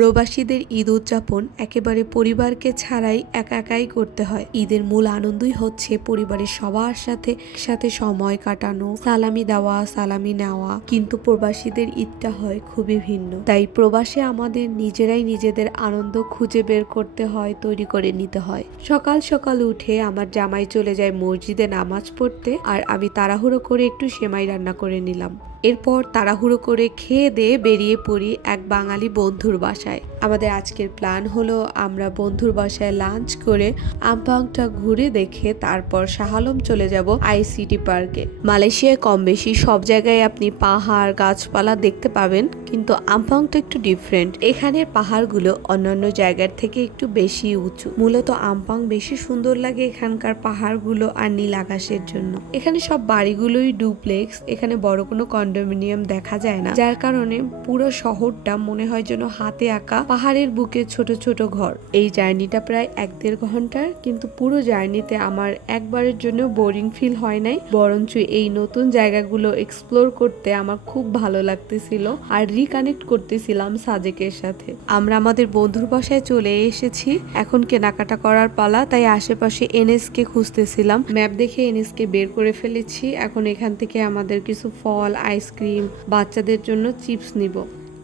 প্রবাসীদের ঈদ উদযাপন একেবারে পরিবারকে ছাড়াই একা একাই করতে হয়। ঈদের মূল আনন্দই হচ্ছে পরিবারের সবার সাথে একসাথে সময় কাটানো, সালামি দেওয়া, সালামি নেওয়া। কিন্তু প্রবাসীদের ঈদটা হয় খুবই ভিন্ন। তাই প্রবাসে আমাদের নিজেরাই নিজেদের আনন্দ খুঁজে বের করতে হয়, তৈরি করে নিতে হয়। সকাল সকাল উঠে আমার জামাই চলে যায় মসজিদে নামাজ পড়তে, আর আমি তাড়াহুড়ো করে একটু সেমাই রান্না করে নিলাম। এরপর তাড়াহুড়ো করে খেয়ে দিয়ে বেরিয়ে পড়ি এক বাঙালি বন্ধুর বাসায়। আমাদের আজকের প্ল্যান হলো আমরা বন্ধুর বাসায় লাঞ্চ করে আম্পাংটা ঘুরে দেখে তারপর শাহ আলম চলে যাব আইসিটি পার্কে। মালয়েশিয়ায় কম বেশি সব জায়গায় আপনি পাহাড় গাছপালা দেখতে পাবেন, কিন্তু আম্পাংটা একটু ডিফারেন্ট। এখানের পাহাড়গুলো অন্যান্য জায়গার থেকে একটু বেশি উঁচু। মূলত আম্পাং বেশি সুন্দর লাগে এখানকার পাহাড়গুলো আর নীল আকাশের জন্য। এখানে সব বাড়িগুলোই ডুপ্লেক্স, এখানে বড় কোনো কন্ডোমিনিয়াম দেখা যায় না, যার কারণে পুরো শহরটা মনে হয় যেন হাতে আঁকা পাহাড়ের বুকে ছোট ছোট ঘর। এই জার্নিটা প্রায় 1-1.5 ঘন্টার, কিন্তু পুরো জার্নিতে আমার একবারের জন্য বোরিং ফিল হয় নাই, বরঞ্চ এই নতুন জায়গাগুলো এক্সপ্লোর করতে আমার খুব ভালো লাগতেছিল আর রিকানেক্ট করতেছিলাম সাজেকের সাথে। আমরা আমাদের বন্ধুর বাসায় চলে এসেছি, এখন কেনাকাটা করার পালা, তাই আশেপাশে এনএসকে খুঁজতেছিলাম। ম্যাপ দেখে এনএসকে বের করে ফেলেছি। এখন এখান থেকে আমাদের কিছু ফল, আইসক্রিম, বাচ্চাদের জন্য চিপস নিব।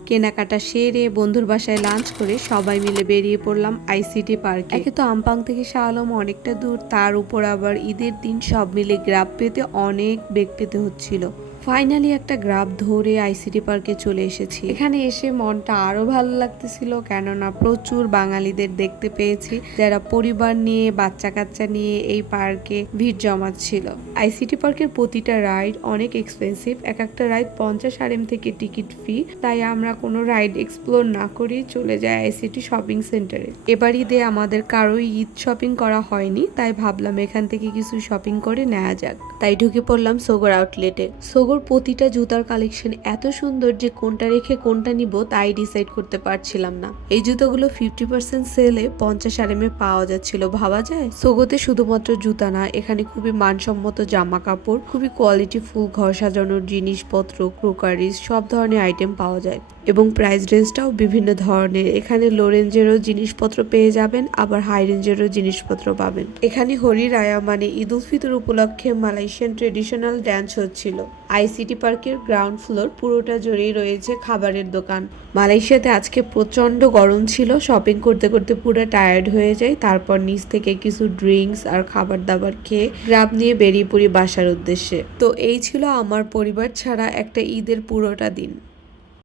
কেনাকাটা সেরে বন্ধুর বাসায় লাঞ্চ করে সবাই মিলে বেরিয়ে পড়লাম আইসিটি পার্কে। একে তো আম্পাং থেকে শাহ আলম অনেকটা দূর, তার উপর আবার ঈদের দিন সব মিলে গ্রাব পেতে অনেক বেগ পেতে হচ্ছিল। ফাইনালি একটা গ্রাব ধরে আইসিটি পার্কে চলে এসেছি। এখানে এসে মনটা আরো ভালো লাগতেছিল, কেননা প্রচুর বাঙালিদের দেখতে পেয়েছি যারা পরিবার নিয়ে বাচ্চা কাচ্চা নিয়ে এই পার্কে ভিড় জমাচ্ছিল। আইসিটি পার্কের প্রতিটা রাইড অনেক এক্সপেন্সিভ, এক একটা রাইড 50 RM থেকে টিকিট ফি। তাই আমরা কোনো রাইড এক্সপ্লোর না করেই চলে যাই আইসিটি শপিং সেন্টারে। এবার ঈদে আমাদের কারোই ঈদ শপিং করা হয়নি, তাই ভাবলাম এখান থেকে কিছু শপিং করে নেওয়া যাক। তাই ঢুকে পড়লাম সোগর আউটলেটে। সোগর প্রতিটা জুতার কালেকশন এত সুন্দর যে কোনটা রেখে কোনটা নিব তাই ডিসাইড করতে পারছিলাম না। এই জুতোগুলো 50% সেলে 50 RM পাওয়া যাচ্ছিল, ভাবা যায়। সোগোতে শুধুমাত্র জুতা না, এখানে খুবই মানসম্মত জামা কাপড়, খুবই কোয়ালিটি ফুল ঘর সাজানোর জিনিসপত্র, ক্রোকারিজ, সব ধরনের আইটেম পাওয়া যায় এবং প্রাইস রেঞ্জটাও বিভিন্ন ধরনের। এখানে লো রেঞ্জেরও জিনিসপত্র পেয়ে যাবেন, আবার হাই রেঞ্জেরও জিনিসপত্র পাবেন। এখানে হরি রায়া মানে ঈদ উল ফিতর উপলক্ষে মালয়েশিয়ান ট্রেডিশনাল ড্যান্স হচ্ছিল। আইসিটি পার্কের গ্রাউন্ড ফ্লোর পুরোটা জুড়েই রয়েছে খাবারের দোকান। মালয়েশিয়াতে আজকে প্রচন্ড গরম ছিল, শপিং করতে করতে পুরো টায়ার্ড হয়ে যায়। তারপর নিচ থেকে কিছু ড্রিঙ্কস আর খাবার দাবার খেয়ে গ্রাব নিয়ে বেরিয়ে পড়ি বাসার উদ্দেশ্যে। তো এই ছিল আমার পরিবার ছাড়া একটা ঈদের পুরোটা দিন।